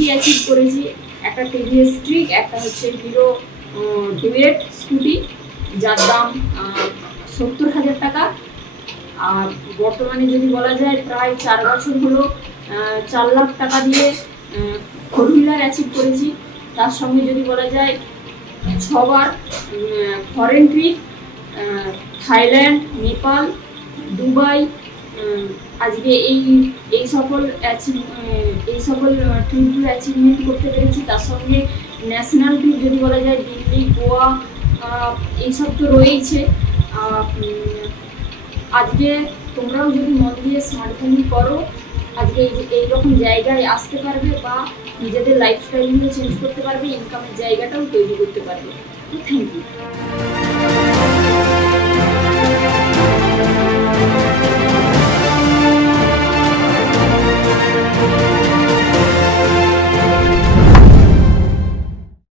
Scooty achieve করেছি, একটা TVS Streak, একটা হচ্ছে হিরো ডুয়েট স্কুটি, যার দাম 70,000 টাকা। আর বর্তমানে যদি বলা যায় প্রায় 4 বছর হলো 4 লাখ টাকা দিয়ে 4 হুইলার অ্যাচিভ করেছি। তার সঙ্গে যদি বলা যায় 6 বার foreign trip, Thailand, Nepal, Dubai, আজকে এই সকল ট্রিপগুলো অ্যাচিভমেন্ট করতে পেরেছি। তার সঙ্গে ন্যাশনাল ট্রিপ যদি বলা যায় দিল্লি, গোয়া, এইসব তো রয়েইছে। আজকে তোমরাও যদি মন দিয়ে স্মার্টফোনই করো, আজকে এইরকম জায়গায় আসতে পারবে বা নিজেদের লাইফস্টাইলগুলো চেঞ্জ করতে পারবে, ইনকামের জায়গাটাও তৈরি করতে পারবে। Thank you.